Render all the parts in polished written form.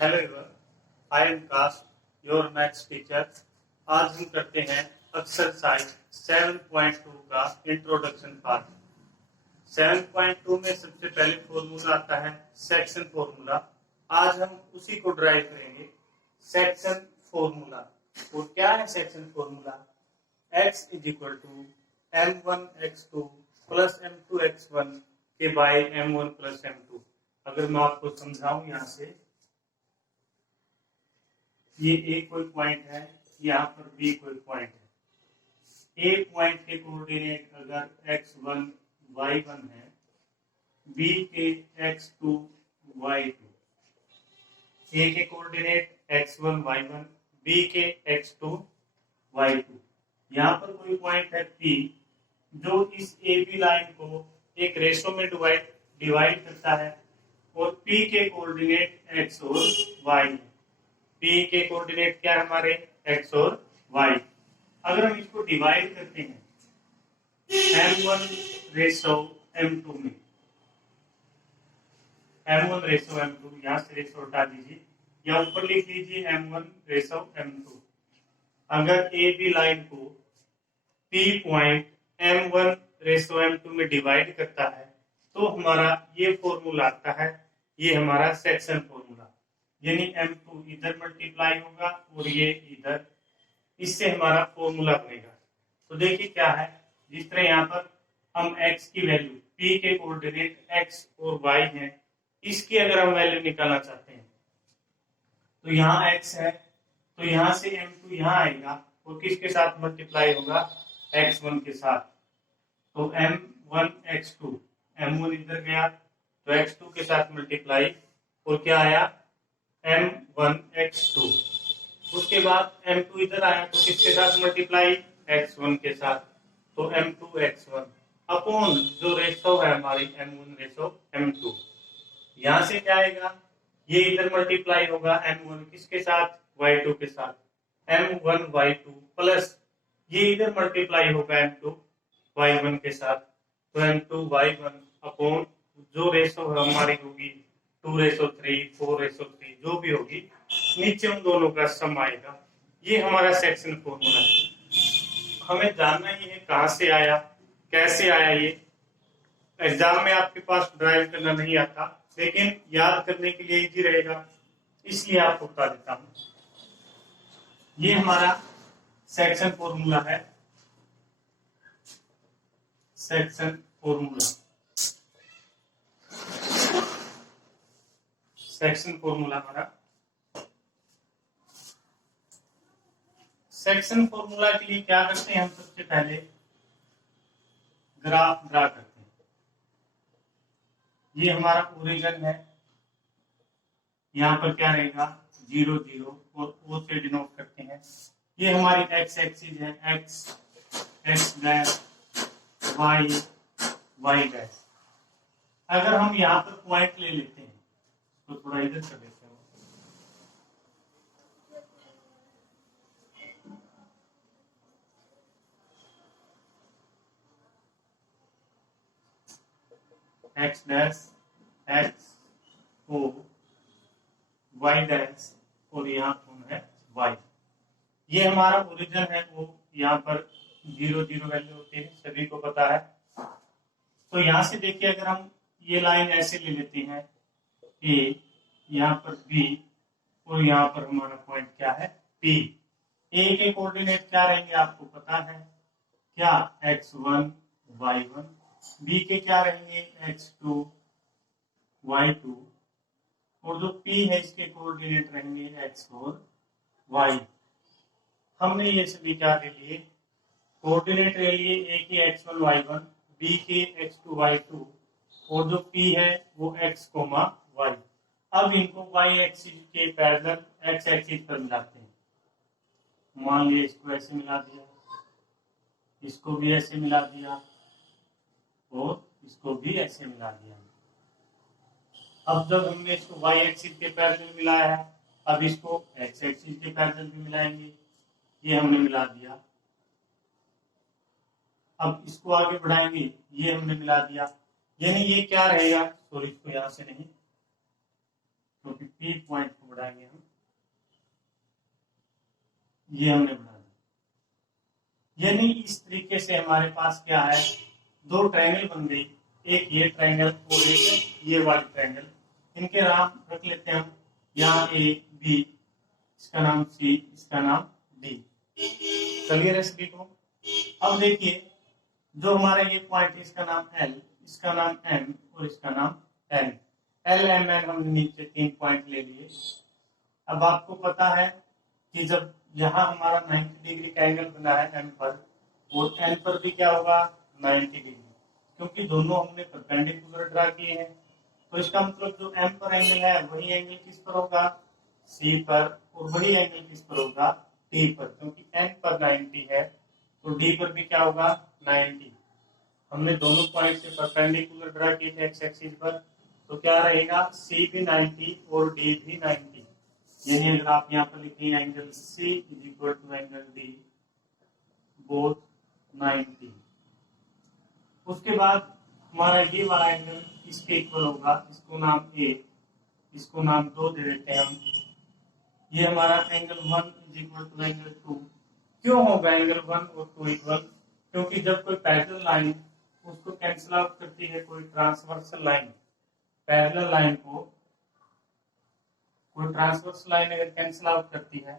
Hello everyone, I am काश your maths teacher. आज हम करते हैं एक्सरसाइज 7.2 का इंट्रोडक्शन पार्ट। 7.2 में सबसे पहले फॉर्मूला आता है सेक्शन फॉर्मूला। आज हम उसी को ड्राइव करेंगे, सेक्शन फॉर्मूला। और क्या है section formula? x is equal to m1x2 plus m2x1 के बाय m1 प्लस m2। अगर मैं आपको समझाऊं, यहाँ से ये ए कोई पॉइंट है, यहाँ पर बी कोई पॉइंट है। ए पॉइंट के कोऑर्डिनेट अगर x1 y1 है, बी के x2 y2। ए के कोऑर्डिनेट x1 y1, बी के x2 y2। यहाँ पर कोई पॉइंट है P जो इस ए बी लाइन को एक रेशो में डिवाइड करता है, और P के कोऑर्डिनेट x और y है। P के कोऑर्डिनेट क्या है हमारे? x और y। अगर हम इसको डिवाइड करते हैं m1 रेशो m2 में, m1 रेशो m2, यहाँ से रेशो हटा दीजिए या ऊपर लिख लीजिए m1 रेशो m2। अगर ए बी लाइन को P point m1 ratio m2 में डिवाइड करता है तो हमारा ये फॉर्मूला आता है, ये हमारा सेक्शन फॉर्मूला। यानी m2 इधर मल्टीप्लाई होगा और ये इधर, इससे हमारा फॉर्मूला बनेगा। तो देखिए क्या है, जिस तरह यहाँ पर हम x की वैल्यू, p के कोऑर्डिनेट x और y हैं, इसकी अगर हम वैल्यू निकालना चाहते हैं तो यहाँ x है, तो यहाँ से m2 यहाँ आएगा और किसके साथ मल्टीप्लाई होगा? x1 के साथ। तो m1 x2, m1 इधर गया तो x2 के साथ मल्टीप्लाई, और क्या आया? m1 x2। उसके बाद m2 इधर आया तो किसके साथ मल्टीप्लाई? x1 के साथ। तो m2 x1 अपॉन जो रेशो है हमारी m1 रेशो m2। यहां से क्या आएगा? ये इधर मल्टीप्लाई होगा m1 किसके साथ? y2 के साथ। m1 y2 प्लस ये इधर मल्टीप्लाई होगा m2 y1 के साथ। तो m2 y1 अपॉन जो रेशो हमारी होगी 2:3, 4:3, जो भी होगी, नीचे उन दोनों का सम आएगा। ये हमारा सेक्शन फॉर्मूला है। हमें जानना ये है कहां से आया, कैसे आया। ये एग्जाम में आपके पास ड्राइव करना नहीं आता, लेकिन याद करने के लिए इजी रहेगा, इसलिए आपको बता देता हूं। ये हमारा सेक्शन फॉर्मूला है, सेक्शन फॉर्मूला। सेक्शन फॉर्मूला हमारा, सेक्शन फॉर्मूला के लिए क्या करते हैं हम? सबसे पहले ग्राफ ड्रा करते हैं। ये हमारा ओरिजिन है, यहाँ पर क्या रहेगा? 0 0 और O से डिनोट करते हैं। ये हमारी x एक्सिस है, x डैश y डैश। अगर हम यहाँ पर पॉइंट ले लेते हैं तो थोड़ा इधर कर देते हैं। x dash x o y dash और यहाँ कौन है? y। ये हमारा ओरिजिन है, वो यहाँ पर 0 0 वैल्यू होती है, सभी को पता है। तो यहाँ से देखिए, अगर हम ये लाइन ऐसे ले लेते हैं, A, यहाँ पर B और यहाँ पर हमारा पॉइंट क्या है? P। A के कोऑर्डिनेट क्या रहेंगे आपको पता है क्या? x1 y1। B के क्या रहेंगे? x2 y2। और जो P है इसके कोऑर्डिनेट रहेंगे x और y। हमने ये सभी क्या ले लिए? कोऑर्डिनेट ले लिए। A के x1 y1, B के x2 y2, और जो P है वो x, y। अब इनको y एक्सिस के पैरेलल x एक्सिस पर मिलाते हैं। मान लिया इसको ऐसे मिला दिया, इसको भी ऐसे मिला दिया और इसको भी ऐसे मिला दिया। अब जब हमने इसको y एक्सिस के पैरेलल मिलाया है, अब इसको x एक्सिस के पैरेलल भी मिलाएंगे। ये हमने मिला दिया। अब इसको आगे बढ़ाएंगे, ये हमने मिला दिया। यानी ये क्या रहेगा? सॉरी, इसको यहां से नहीं, क्योंकि P पॉइंट को बढ़ाएंगे हम, ये हमने बढ़ा दिया। यानी इस तरीके से हमारे पास क्या है, दो ट्रायंगल बन गई, एक ये ट्रायंगल और एक ये वाली ट्रायंगल। इनके नाम रख लेते हैं हम, यहाँ ए बी, इसका नाम सी, इसका नाम डी। क्लियर है सभी को? अब देखिए, जो हमारा ये पॉइंट है इसका नाम एल, इसका नाम एम और इसका नाम एन। एल एम एन हमने नीचे 3 पॉइंट ले लिए। अब आपको पता है कि जब यहाँ हमारा 90 डिग्री का एंगल बना है एम पर, और एन पर भी क्या होगा 90 डिग्री, क्योंकि दोनों हमने परपेंडिकुलर ड्रा किए हैं। तो इसका मतलब जो एम पर एंगल है वही एंगल किस पर होगा, सी पर, और वही एंगल किस पर होगा, डी पर। क्योंकि एन पर 90 है तो डी पर भी क्या होगा 90। हमने दोनों पॉइंट से परपेंडिकुलर ड्रा किए थे एक्स एक्सिस पर, तो क्या रहेगा, सी भी 90 और डी भी 90। यानी अगर आप यहाँ पर लिखें angle C is equal to angle D both 90। उसके बाद हमारा ये वाला एंगल इसके इक्वल होगा, इसको नाम ए, इसको नाम 2 दे देते हैं हम। ये हमारा angle 1 is equal to angle 2। क्यों होगा एंगल 1 और 2 इक्वल? क्योंकि जब कोई पैरेलल लाइन उसको कैंसिल आउट करती है कोई ट्रांसवर्सल लाइन, पैरेलल लाइन को कोई ट्रांसवर्सल लाइन अगर कैंसिल आउट करती है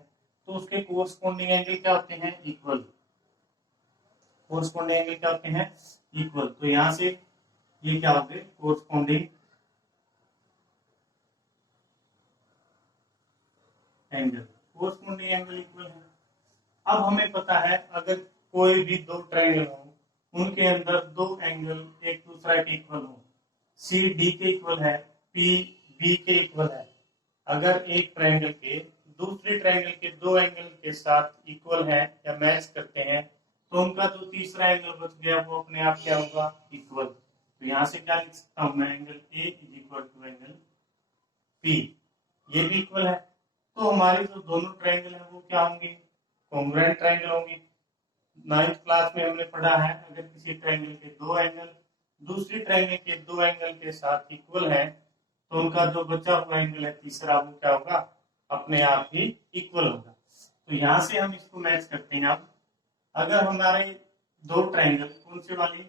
तो उसके कोरस्पोंडिंग एंगल क्या होते हैं, इक्वल। कोरस्पोंडिंग एंगल क्या होते हैं, इक्वल। तो यहां से ये क्या होंगे, corresponding angle, corresponding angle equal है। अब हमें पता है अगर कोई भी दो ट्रायंगल हो, उनके अंदर दो एंगल एक दूसरा के इक्वल हो, सी डी के इक्वल है, पी बी के इक्वल है। अगर एक ट्रायंगल के दूसरे ट्रायंगल के दो एंगल के साथ इक्वल है या मैच करते हैं, तो उनका जो तीसरा एंगल बच गया वो अपने आप क्या होगा, इक्वल। तो यहां से क्या लिख सकता हूं मैं, angle A is equal to angle P, ये भी इक्वल है। तो हमारे जो दोनों ट्रायंगल है वो क्या होंगे, कॉन्ग्रुएंट ट्रायंगल होंगे। 9th क्लास में हमने पढ़ा है अगर किसी ट्रायंगल के दो एंगल दूसरी ट्रायंगल के दो एंगल के साथ इक्वल है, तो उनका जो बचा हुआ एंगल है तीसरा वो क्या होगा, अपने आप ही इक्वल होगा। तो यहां से हम इसको मैच करते हैं। अब अगर हमारे दो ट्रायंगल कौन से वाली,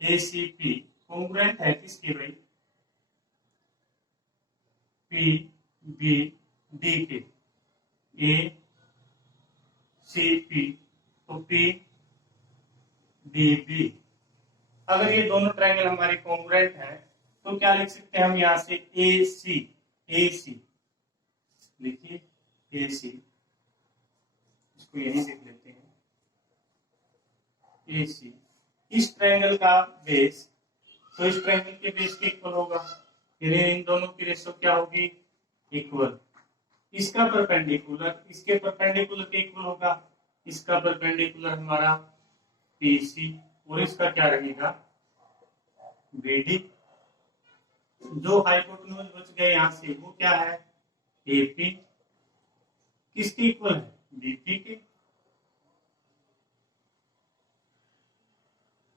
ए सी पी कॉन्ग्रुएंट है किसकी भाई, पी बी डी के, ए सी पी, तो पी डी बी। अगर ये दोनों ट्रायंगल हमारे कॉन्ग्रुएंट हैं तो क्या लिख सकते हैं हम यहाँ से, ए सी, ए सी लिखिए, ए सी, इसको यहीं लिख लेते हैं, ए सी। इस ट्रायंगल का बेस तो इस ट्रायंगल के बेस के इक्वल होगा, यानी इन दोनों की रेशो क्या होगी, इक्वल। इसका परपेंडिकुलर इसके परपेंडिकुलर के इक्वल होगा, इसका परपेंडिकुलर हमारा पीसी और इसका क्या रहेगा, बीडी। जो हाइपोटेन्यूज बच गए यहां से वो क्या है, एपी, किसके इक्वल है, बीपी के।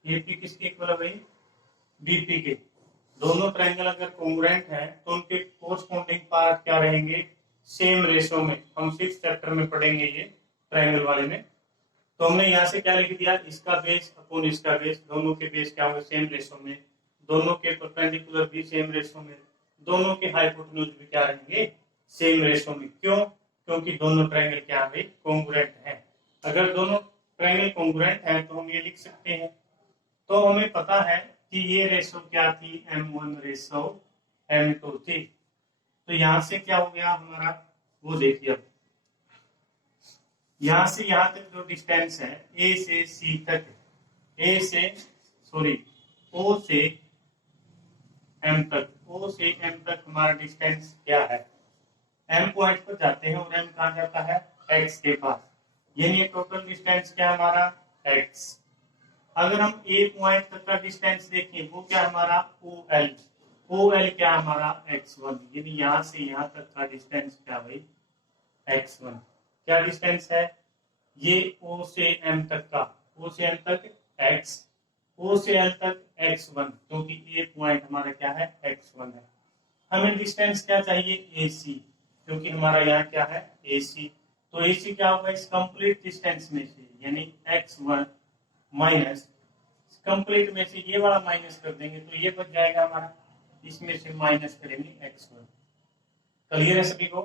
एपी किसके इक्वल है भाई, बीपी के। दोनों ट्रायंगल अगर कॉन्ग्रुएंट है तो उनके कोरस्पोंडिंग पार्ट क्या रहेंगे, सेम रेशो में। हम 6th चैप्टर में पढ़ेंगे ये ट्रायंगल वाले में। तो हमने यहाँ से क्या लिख दिया, इसका बेस अपॉन इसका बेस, दोनों के बेस क्या होंगे, सेम रेशो में, दोनों के परपेंडिकुलर भी सेम रेशो में, दोनों के हाइपोटेन्यूज भी क्या रहेंगे, सेम रेशो में। क्यों, क्योंकि दोनों ट्रायंगल क्या है, कॉन्ग्रुएंट हैं। अगर दोनों ट्रायंगल कॉन्ग्रुएंट हैं तो हम ये लिख सकते हैं। तो हमें पता है कि ये रेशो क्या थी, m1 रेशो m2 थी। तो यहां से क्या हो गया हमारा, वो देखिए, अब यहां से यहां तक जो डिस्टेंस है ए से सी तक, ए से सॉरी ओ से एम तक, ओ से एम तक हमारा डिस्टेंस क्या है, एम पॉइंट पर जाते हैं और एम कहां जाता है, एक्स के पास। यानी टोटल डिस्टेंस क्या हमारा, एक्स। अगर हम ए पॉइंट तक का डिस्टेंस देखें वो क्या हमारा, ओ एल, ओ एल क्या हमारा, x1। यानी यहां से यहां तक का डिस्टेंस क्या भाई, x1। क्या डिस्टेंस है ये, ओ से एम तक का, ओ से एम तक x, ओ से एल तक x1, क्योंकि ए पॉइंट हमारा क्या है, x1 है। हमें डिस्टेंस क्या चाहिए, ए सी, क्योंकि हमारा यहाँ क्या है, ए सी। तो ए सी क्या होगा, इस कंप्लीट डिस्टेंस में से, यानी x1 माइनस कंप्लीट में से ये वाला माइनस कर देंगे तो ये बच जाएगा हमारा, इसमें से माइनस करेंगे x1। क्लियर है सभी को,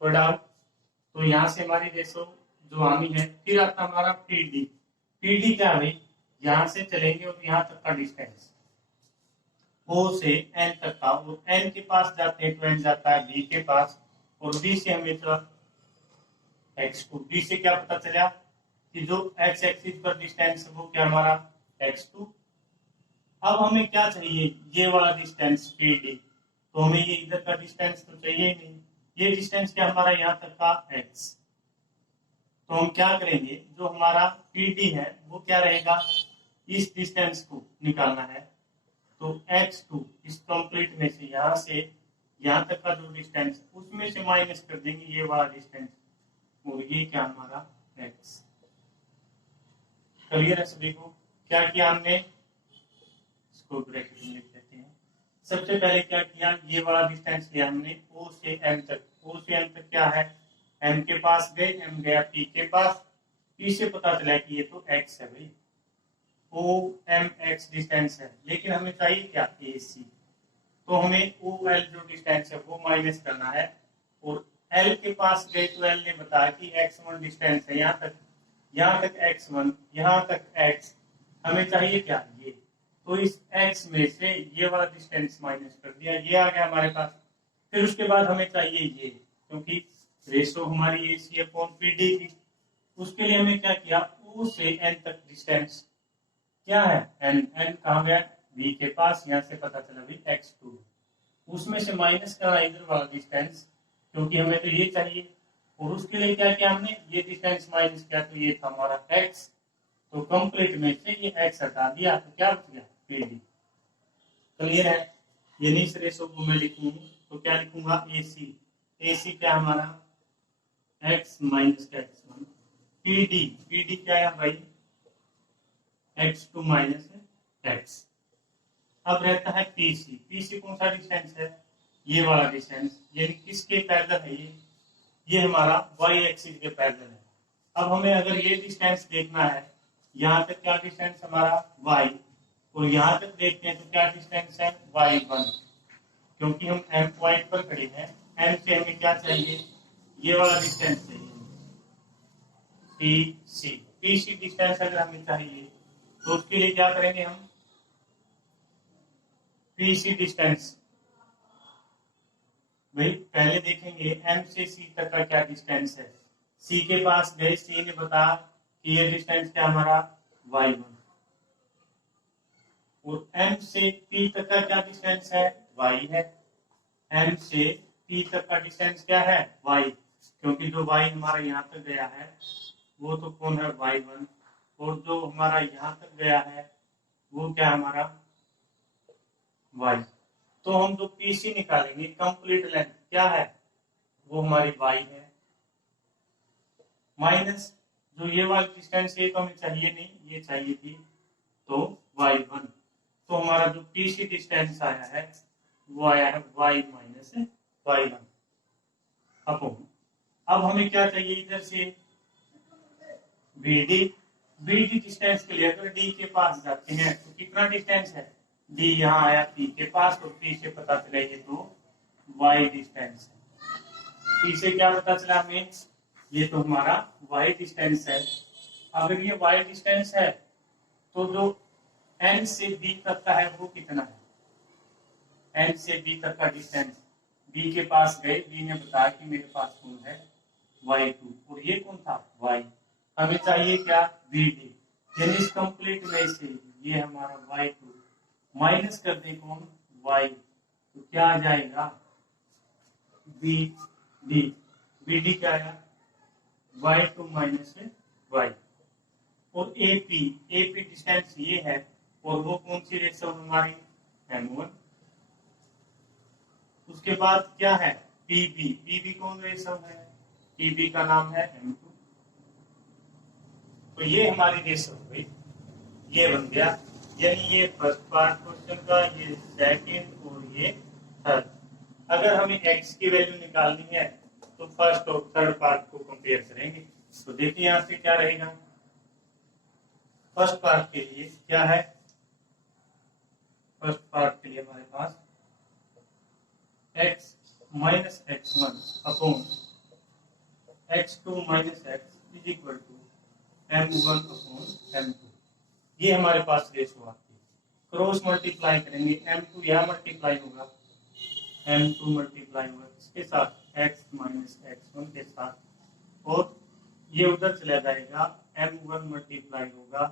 कोई डाउट? तो यहाँ से हमारी रेशो जो आनी है, फिर आता हमारा पीडी। पीडी क्या है, यहाँ से चलेंगे और यहाँ तक का डिस्टेंस O से N तक का, और N के पास जाते हैं तो N जाता है B के पास, और B से हमें चला x2। B से क्या पता चला कि जो x एक्सिस पर डिस्टेंस है वो क्या हमारा x2। अब हमें क्या चाहिए, ये वाला डिस्टेंस PD, तो हमें ये इधर का डिस्टेंस तो चाहिए ही नहीं, ये डिस्टेंस क्या हमारा यहाँ तक का x। तो हम क्या करेंगे, जो हमारा PD है वो क्या रहेगा, इस डिस्टेंस को निकालना है, तो x2 इस कंप्लीट में से यहाँ से यहाँ तक का जो डिस्टेंस उसमें से माइनस कर देंगे ये वाला डिस्टेंस, और ये क्या हमारा x। क्लियर है सभी को? क्या किया हमने, इसको ब्रैकेट में लिख देते हैं। सबसे पहले क्या किया, ये वाला डिस्टेंस लिया हमने O से M तक। O से M तक क्या है, M के पास गए, M गया P के पास, P से पता चला कि ये तो x है भाई, OMX डिस्टेंस है, लेकिन हमें चाहिए क्या, AC। तो हमें OL जो डिस्टेंस है वो माइनस करना है, और L के पास गए तो L ने बताया कि x1 डिस्टेंस है, यहाँ तक x1, यहाँ तक x, हमें चाहिए क्या, ये। तो इस x में से ये वाला डिस्टेंस माइनस कर दिया, ये आ गया हमारे पास। फिर उसके बाद हमें चाहिए ये, क्योंकि रेशो हमारी AC अपॉन PD थी, उसके लिए हमें क्या किया, O से N तक डिस्टेंस क्या है, N कहाँ गया, V के पास, यहाँ से पता चला भी x2, उसमें से माइनस करा इधर वाला डिस्टेंस, क्योंकि हमें तो ये चाहिए, और उसके लिए क्या किया हमने, ये डिस्टेंस माइनस किया तो ये था हमारा x, तो कंप्लीट में से ये x हटा दिया तो क्या बच गया, PD। क्लियर है? यानी इस रेशो को मैं लिखूंगा तो क्या लिखूंगा, AC। AC क्या हमारा x माइनस x1, PD क्या है भाई, x2 माइनस x। अब रहता है PC कौन सा डिस्टेंस है, ये वाला डिस्टेंस, यानी किसके पैरेलल है ये हमारा y एक्सिस के पैरेलल है। अब हमें अगर ये डिस्टेंस देखना है, यहाँ तक क्या डिस्टेंस हमारा y, और यहाँ तक देखते हैं तो क्या डिस्टेंस है y1, क्योंकि हम M पॉइंट पर खड़े हैं, M से हमें क्या चाहिए, ये वाला डिस्टेंस चाहिए PC डिस्टेंस अगर हमें चाहिए तो उसके लिए क्या करेंगे हम, PC डिस्टेंस भाई पहले देखेंगे M से C तक का क्या डिस्टेंस है। C के पास गए, C ने बताया कि ये डिस्टेंस क्या हमारा y1, और M से P तक का क्या डिस्टेंस है, y है। M से P तक का डिस्टेंस क्या है, y, क्योंकि जो y हमारा यहाँ तक गया है वो तो कौन है, y1, और जो हमारा यहाँ तक गया है वो क्या हमारा y। तो हम जो PC निकालेंगे कंप्लीट लेंथ क्या है, वो हमारी y है, माइनस जो ये वाली डिस्टेंस है तो हमें चाहिए नहीं, ये चाहिए थी, तो y1। तो हमारा जो PC डिस्टेंस आया है वो आया है y माइनस y1 अपॉन। अब हमें क्या चाहिए इधर से, BD डिस्टेंस के लिए अगर D के पास जाते हैं तो कितना डिस्टेंस है, D यहाँ आया P के पास, और P से पता चला ये तो y डिस्टेंस है। P से क्या पता चला हमें, ये तो हमारा y डिस्टेंस है। अगर ये y डिस्टेंस है तो जो N से B तक का है वो कितना है, N से B तक का डिस्टेंस, B के पास गए, B ने बताया कि मेरे पास कौन है y2, और ये कौन था y। हमें चाहिए क्या, BD, यानी इस कंप्लीट में से ये हमारा y2 माइनस कर दे कौन, y, तो क्या आ जाएगा BD क्या आया, y2 माइनस y। और AP डिस्टेंस ये है, और वो कौन सी रेशो हमारी, M1। उसके बाद क्या है PB कौन रेशो है, PB का नाम है M2। तो ये हमारी रेशो हो गई, ये बन गया, यानी ये फर्स्ट पार्ट क्वेश्चन का, ये सेकंड और ये थर्ड। अगर हमें x की वैल्यू निकालनी है तो फर्स्ट और थर्ड पार्ट को कंपेयर करेंगे। तो देखिए यहां से क्या रहेगा, फर्स्ट पार्ट के लिए क्या है, फर्स्ट पार्ट के लिए हमारे पास x minus x1 upon x2 minus x is equal to m1 upon m2। ये हमारे पास रेशो आती है। क्रॉस मल्टीप्लाई करेंगे, m2 यहाँ मल्टीप्लाई होगा, m2 मल्टीप्लाई होगा इसके साथ x माइनस x1 के साथ, और ये उधर चला जाएगा, m1 मल्टीप्लाई होगा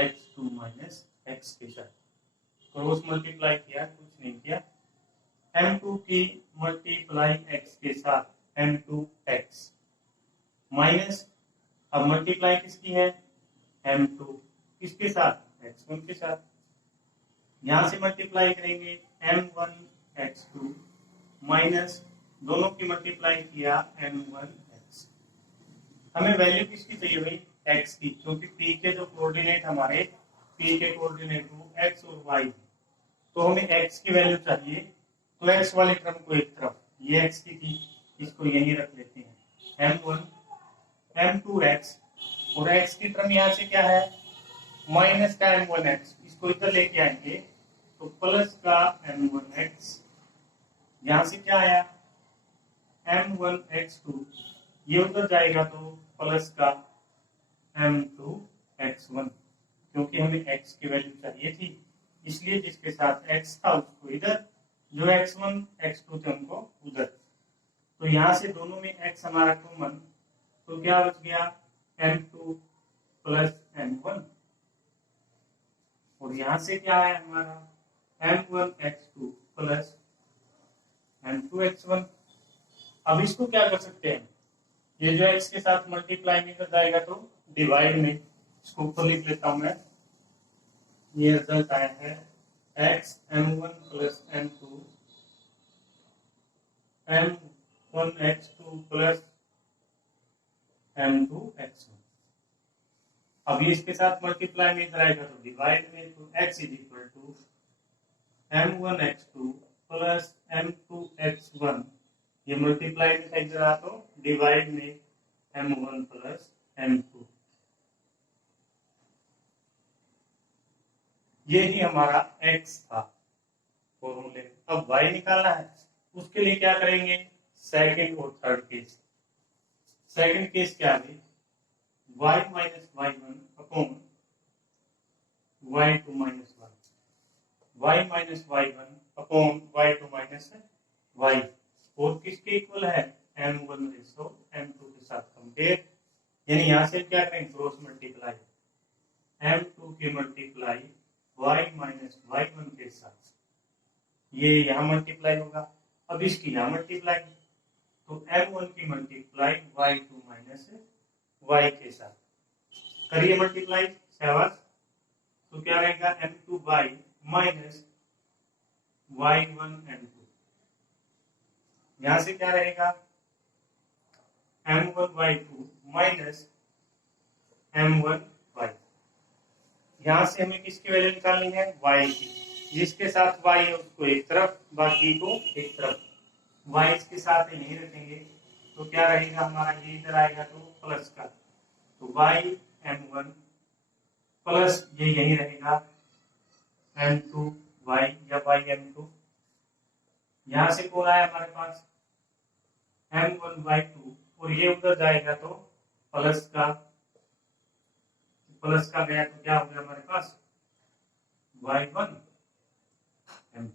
x2 माइनस x के साथ। क्रॉस मल्टीप्लाई किया, कुछ नहीं किया। m2 की मल्टीप्लाई x के साथ m2x माइनस, अब मल्टीप्लाई किसकी है, m2 किसके साथ, x1 के साथ। यहां से मल्टीप्लाई करेंगे m1 x2 माइनस, दोनों की मल्टीप्लाई किया m1x। हमें वैल्यू किसकी चाहिए भाई, x की, क्योंकि p के जो कोऑर्डिनेट हमारे, p के कोऑर्डिनेट को x और y, तो हमें x की वैल्यू चाहिए। तो x वाली टर्म को एक तरफ, ये x की थी, इसको यहीं रख लेते हैं, m1 m2x, और x की टर्म यहाँ से क्या है, माइनस का m1x, इसको इधर लेके आएंगे तो प्लस का m1x, यहां से क्या आया m1x2, ये उधर जाएगा तो प्लस का m2x1, क्योंकि हमें x की वैल्यू चाहिए थी, इसलिए जिसके साथ x था उसको इधर, जो x1 x2 थे उनको उधर। तो यहाँ से दोनों में x हमारा कॉमन, तो क्या बच गया m2 प्लस m1, और यहां से क्या है हमारा m1x2 प्लस m2x1। अब इसको क्या कर सकते हैं, ये जो x के साथ मल्टीप्लाई नहीं कर जाएगा तो डिवाइड में, इसको ऊपर लिख लेता हूं मैं। ये रिजल्ट आया है x m1 plus m2 m1x2 plus m2x1। अब ये इसके साथ मल्टीप्लाई नहीं कराएगा तो डिवाइड में, तो x is equal to m1x2 plus m2x1, ये मल्टीप्लाई में साइड रहा तो डिवाइड में m1 प्लस m2। ये ही हमारा x था फॉर्मूले। अब y निकालना है, उसके लिए क्या करेंगे, सेकंड और थर्ड केस। सेकंड केस क्या है, y minus y1 upon y2 minus y minus y1 upon y2 minus y, और किसके इक्वल है, m1 रेशो m2 के साथ कंपेयर, यानी यहां से क्या करेंगे, क्रॉस मल्टीप्लाई, m2 की मल्टीप्लाई y माइनस y1 के साथ, ये यहां मल्टीप्लाई होगा। अब इसकी यहां मल्टीप्लाई, तो m1 की मल्टीप्लाई y2 माइनस y के साथ करिए मल्टीप्लाई, शाबाश। तो क्या रहेगा m2y माइनस y1 m2, यहां से क्या रहेगा m1y2 माइनस m1y। यहां से हमें किसकी वैल्यू निकालनी है, y की, जिसके साथ y है उसको एक तरफ, बाकी को एक तरफ, y इसके साथ ही नहीं रखेंगे तो क्या रहेगा हमारा, ये इधर आएगा तो प्लस का, तो y m1 प्लस ये यही रहेगा m2y या y m2। यहां से कौन आया हमारे पास m1y2, और ये उधर जाएगा तो प्लस का गया तो क्या हो गया हमारे पास y1 m2।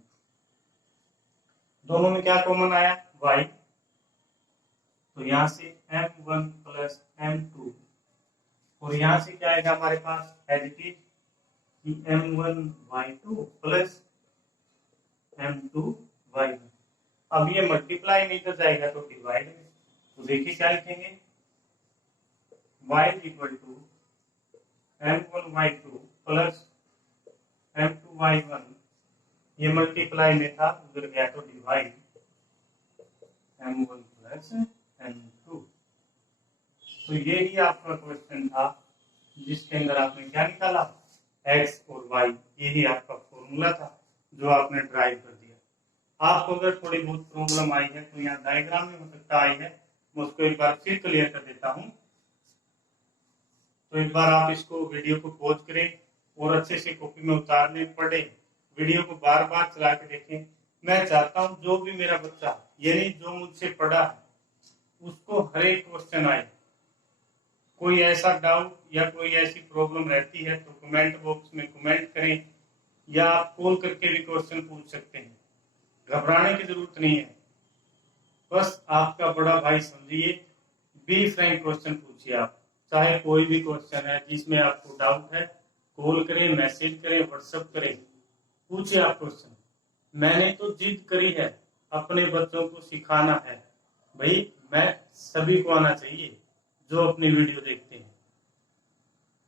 दोनों में क्या कॉमन आया, y, तो यहां से m1 प्लस m2, और यहां से क्या आएगा हमारे पास एज इट इज कि m1y2 प्लस m2y1। अब ये मल्टीप्लाई नहीं कर जाएगा तो डिवाइड में, तो देखिए क्या लिखेंगे, y equal to m1y2 plus m2y1, ये मल्टीप्लाई में था उधर गया तो डिवाइड m1 प्लस m2। तो ये ही आपका क्वेश्चन था जिसके अंदर आपने क्या निकाला, x और y, ये ही आपका फॉर्मूला था जो आपने ड्राइव कर दिया। आपको अगर थोड़ी बहुत प्रॉब्लम आई है तो यहाँ डायग्राम में हो सकता आई है, मैं उसको एक बार फिर क्लियर कर देता हूँ। तो एक बार आप इसको वीडियो को पॉज करें और अच्छे से कॉपी में उतारने पड़े, वीडियो को बार बार चला के देखें। मैं चाहता हूँ जो भी मेरा बच्चा यानी जो मुझसे पढ़ा है उसको हर एक क्वेश्चन आए। कोई ऐसा डाउट या कोई ऐसी प्रॉब्लम रहती है तो कमेंट बॉक्स में कमेंट करें, या आप कॉल करके भी क्वेश्चन पूछ सकते हैं। घबराने की जरूरत नहीं है, बस आपका बड़ा भाई समझिए, बी फ्रैंक क्वेश्चन पूछिए। आप चाहे कोई भी क्वेश्चन है जिसमें आपको डाउट है, कॉल करें, मैसेज करें, व्हाट्सएप करें, पूछिए आप क्वेश्चन। मैंने तो जिद करी है अपने बच्चों को सिखाना है भाई, मैं सभी को आना चाहिए जो अपनी वीडियो देखते हैं।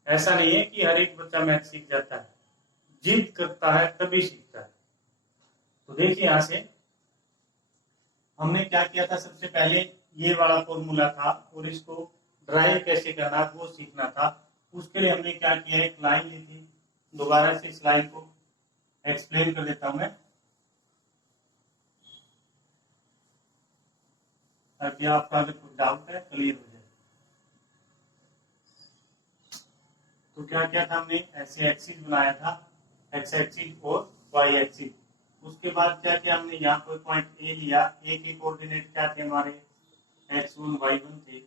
ऐसा नहीं है कि हर एक बच्चा मैथ सीख जाता है, जिद करता है तभी सीखता है। तो देखिए यहां से हमने क्या किया था, सबसे पहले ये वाला फॉर्मूला था और इसको ड्राइव कैसे करना वो सीखना था। उसके लिए हमने क्या किया, एक लाइन ली थी। दोबारा से इस लाइन को एक्सप्लेन कर देता हूं मैं, ताकि आपका अगर कुछ डाउट है क्लियर हो जाए। तो क्या किया था हमने, ऐसे एक्सिस बनाया था, एक्स एक्सिस और वाई एक्सिस। उसके बाद क्या किया हमने, यहाँ कोई पॉइंट ए लिया, ए के कोऑर्डिनेट क्या थे हमारे x1 y1 थे।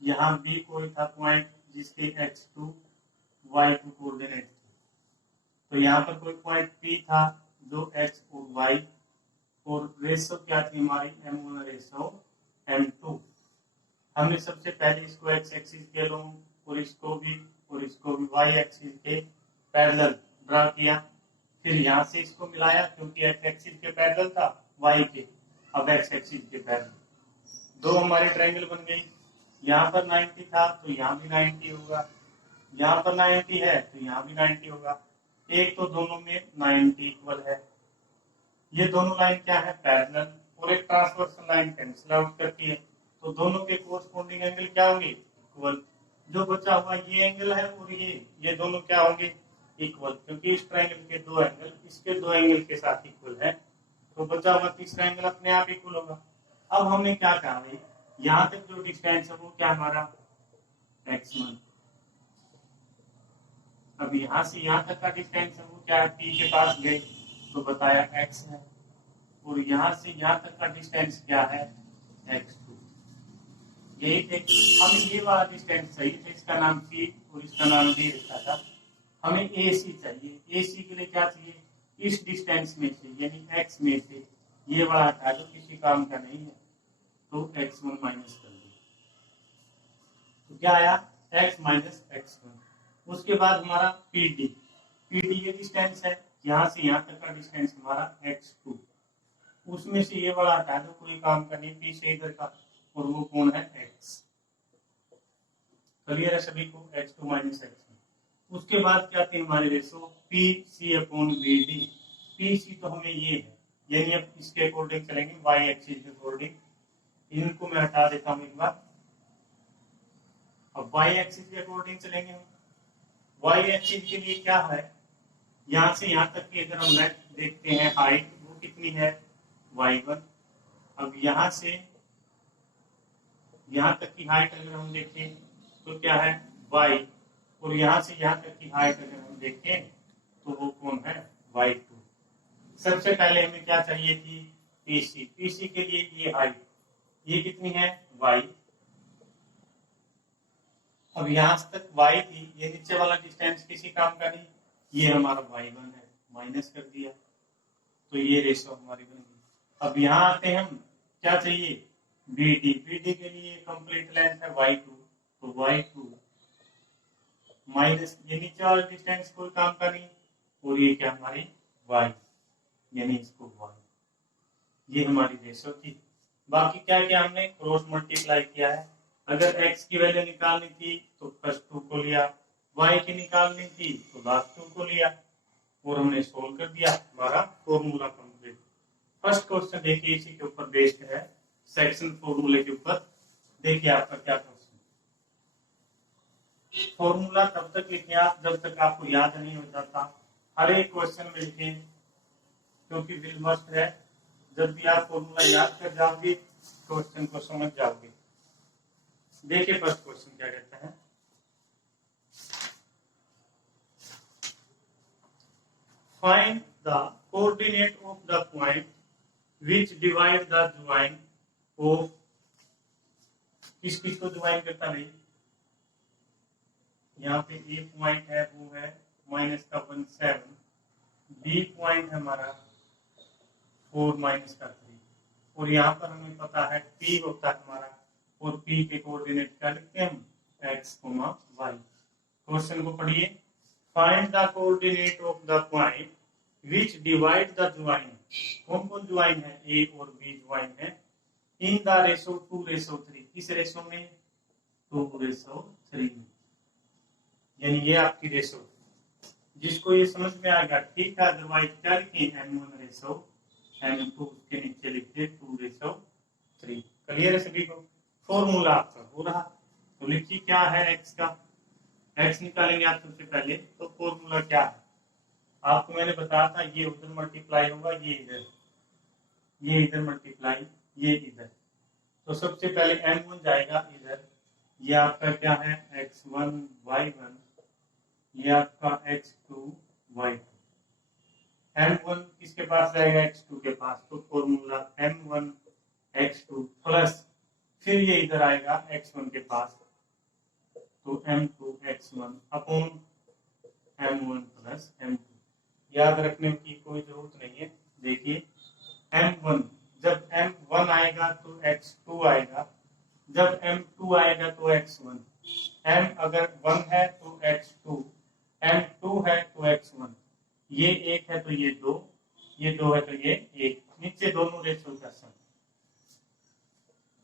यहाँ बी कोई था पॉइंट जिसके x2 y2 कोऑर्डिनेट थे। तो यहाँ पर कोई पॉइंट P था जो x और y, और रेशो क्या थी हमारी m1 रेशो m2। हमने सबसे पहले इसको x एक्सिस के लॉन्ग और इसको भी y एक्सिस के पैरेलल ड्रा किया। फिर यहाँ से इसको मिलाया क्योंकि x एक्सिस के पैरेलल था y के, अब x एक्सिस के पैरेलल, दो हमारे ट्रायंगल बन गई। यहाँ पर 90 था तो यहाँ भी 90 होगा, यहाँ पर 90 है तो यहाँ भी 90 होगा। एक तो दोनों में 90 इक्वल है। ये दोनों लाइन क्या है, पैरेलल, और एक ट्रांसवर्सल लाइन कैंसिल आउट करती है, तो दोनों के कोरस्पॉन्डिंग एंगल क्या होंगे, इक्वल। जो बचा हुआ ये एंगल है और ये दोनों क्या होंगे, इक्वल, क्योंकि इस ट्रायंगल के दो एंगल इसके दो एंगल के साथ इक्वल है, तो बचा हुआ तीसरा एंगल अपने आप इक्वल होगा। अब हमने क्या कहा भाई, यहाँ तक जो डिस्टेंस है वो क्या हमारा x1। अब यहाँ से यहाँ तक का डिस्टेंस है वो क्या है, p के पास गए तो बताया x है, और यहाँ से यहाँ तक का डिस्टेंस क्या है, x2। यही थे, हमें ये वाला डिस्टेंस सही था, इसका नाम c और इसका नाम d रखा था। हमें AC चाहिए, AC के लिए क्या चाहिए, इस डिस्टेंस में से यानी x में से ये वाला हटा दो, किसी काम का नहीं है, तो x1 माइनस कर दो, तो क्या आया x माइनस x1। उसके बाद हमारा PD ये डिस्टेंस है, यहाँ से यहाँ तक का डिस्टेंस हमारा x2, उसमें से ये वाला हटा दो, कोई काम का नहीं, P से इधर का, और वो कौन है x। क्लियर है सभी को, x2 माइनस x1। उसके बाद क्या थी हमारे ratio PC upon BD। PC तो हमें ये है, यानी अब इसके अकॉर्डिंग चलेंगे, y एक्सिस के अकॉर्डिंग, इनको मैं हटा देता हूं एक बार। अब y एक्सिस के अकॉर्डिंग चलेंगे हम। y एक्सिस के लिए क्या है, यहाँ से यहाँ तक की अगर हम लेंथ देखते हैं, हाइट वो कितनी है y1। अब यहाँ से यहाँ तक की हाइट अगर हम देखें तो क्या है y, और यहाँ से यहाँ तक की हाइट अगर हम देखें तो वो कौन है y2। सबसे पहले हमें क्या चाहिए थी, PC के लिए ये हाइट, ये कितनी है y। अब यहाँ तक y थी, ये नीचे वाला डिस्टेंस किसी काम का नहीं, ये हमारा y1 है, माइनस कर दिया, तो ये रेशो हमारी बन गई। अब यहाँ आते हैं हम, क्या चाहिए BD के लिए कंप्लीट लेंथ है y2, तो y2 माइनस ये नीचे वाला डिस्टेंस कोई काम का नहीं, और ये क्या हमारी y, यानी इसको y, ये हमारी रेशो थी। बाकी क्या किया हमने, क्रॉस मल्टीप्लाई किया है। अगर x की वैल्यू निकालनी थी तो +2 को लिया, y की निकालनी थी तो +2 को लिया, और हमने सोल्व कर दिया, हमारा फॉर्मूला कंप्लीट। फर्स्ट क्वेश्चन देखिए इसी के ऊपर बेस्ड है, सेक्शन फॉर्मूले के ऊपर। देखिए आपका क्या क्वेश्चन, फॉर्मूला तब तक लिखे आप जब तक आपको याद नहीं हो जाता। हर एक क्वेश्चन में लिखें, क्योंकि विल मस्ट है, जब भी आप फॉर्मूला याद कर जाओगे क्वेश्चन को समझ जाओगे। देखिए फर्स्ट क्वेश्चन क्या कहता है, find the coordinate of the point which divide the join of, किस किस को ज्वाइन करता नहीं, यहाँ पे ए पॉइंट है वो है -1 7, बी पॉइंट है हमारा 4 -3, और यहाँ पर हमें पता है पी होता है हमारा, और पी के कोऑर्डिनेट क्या लिखते हैं हम, x, y। क्वेश्चन को पढ़िए, find the coordinate of the point which divide the join, कौन कौन ज्वाइन है, ए और बी ज्वाइन है, इन द रेशो 2:3, किस रेशो में, 2:3 में, यानी ये आपकी रेशो। जिसको ये समझ में आ गया ठीक है, अदरवाइज क्या लिखें, M1:M2, उसके नीचे लिखते 2:3। क्लियर है सभी को, फॉर्मूला आपका हो रहा। तो लिखिए क्या है x का, x निकालेंगे आप सबसे पहले, तो फॉर्मूला क्या है आपको मैंने बताया था, ये उधर मल्टीप्लाई होगा, ये इधर मल्टीप्लाई, ये इधर। तो सबसे पहले M1 जाएगा इधर, ये आपका क्या है x1 y1, ये आपका x2 y2। M1 किसके पास जाएगा, x2 के पास, तो फॉर्मूला M1 x2 प्लस, फिर ये इधर आएगा x1 के पास, तो M2 x1 upon M1 plus M2। याद रखने की कोई जरूरत नहीं है। देखिए M1, जब M1 आएगा तो x2 आएगा, जब M2 आएगा तो x1। M अगर 1 है तो x2, M2 है तो x1, ये 1 है तो ये 2, ये 2 है तो ये 1, नीचे दोनों रेशो का सम।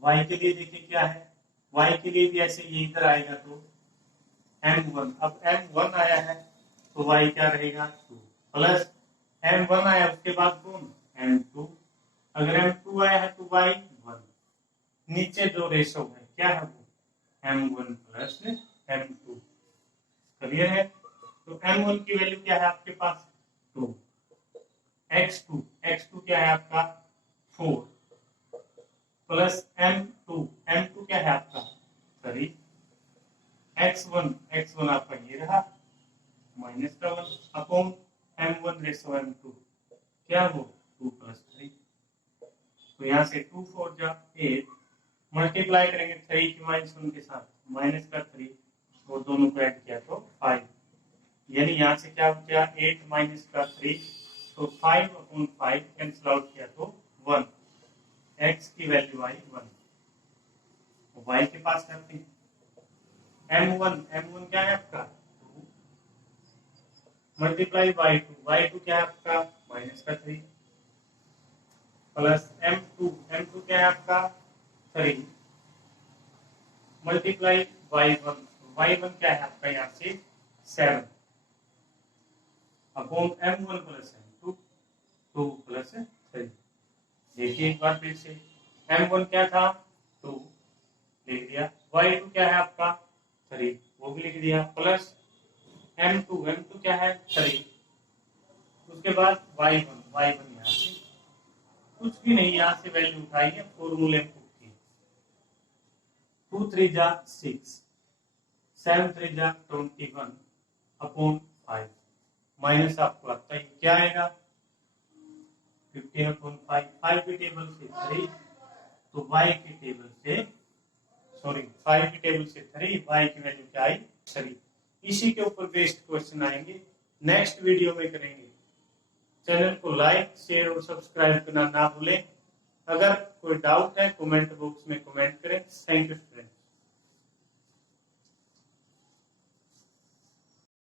y के लिए देखिए क्या है, y के लिए भी ऐसे ये इधर आएगा तो M1, अब M1 आया है तो y क्या रहेगा 2, प्लस M1 आया उसके बाद कौन, M2, अगर M2 आया है तो y 1, नीचे जो रेशो है क्या है वो M1 प्लस M2। क्लियर है, तो M1 की वैल्यू क्या है आपके पास 2, x2 क्या है आपका 4, प्लस M2 क्या है आपका 3, x1 आपका ये रहा -1 अपॉन M1:M2 क्या हो 2 + 3। तो यहाँ से 2 4 जा 8, मल्टीप्लाई करेंगे 3 की -1 के साथ, -3, और दोनों को ऐड किया तो 5, यानी यहाँ से क्या हो गया 8 - 3, तो 5/5 कैंसिल आउट किया तो 1, x की वैल्यू आई 1। y के पास करते हैं M1 क्या है आपका 2 मल्टीप्लाई y2 क्या है आपका -3, प्लस M2 क्या है आपका 3 मल्टीप्लाई y1 क्या है आपका यहाँ से 7 अपॉन M1 प्लस M2 2 + 3। देखिए एक बार फिर से, M1 क्या था 2 लिख दिया, y2 क्या है आपका 3 वो भी लिख दिया, प्लस M2 क्या है 3, उसके बाद y1 यहाँ से कुछ भी नहीं, यहाँ से वैल्यू उठाई है, फॉर्मूले में पुट की, 2 3 जा 6, 7 3 जा 21 अपॉन 5, माइनस आपको आता है क्या आएगा 15/5, 5 की टेबल से 3, तो y की टेबल से 5 की टेबल से 3, y की वैल्यू क्या आई 3। इसी के ऊपर बेस्ड क्वेश्चन आएंगे, नेक्स्ट वीडियो में करेंगे। चैनल को लाइक शेयर और सब्सक्राइब करना ना भूलें। अगर कोई डाउट है कमेंट बॉक्स में कमेंट करें। Thank you.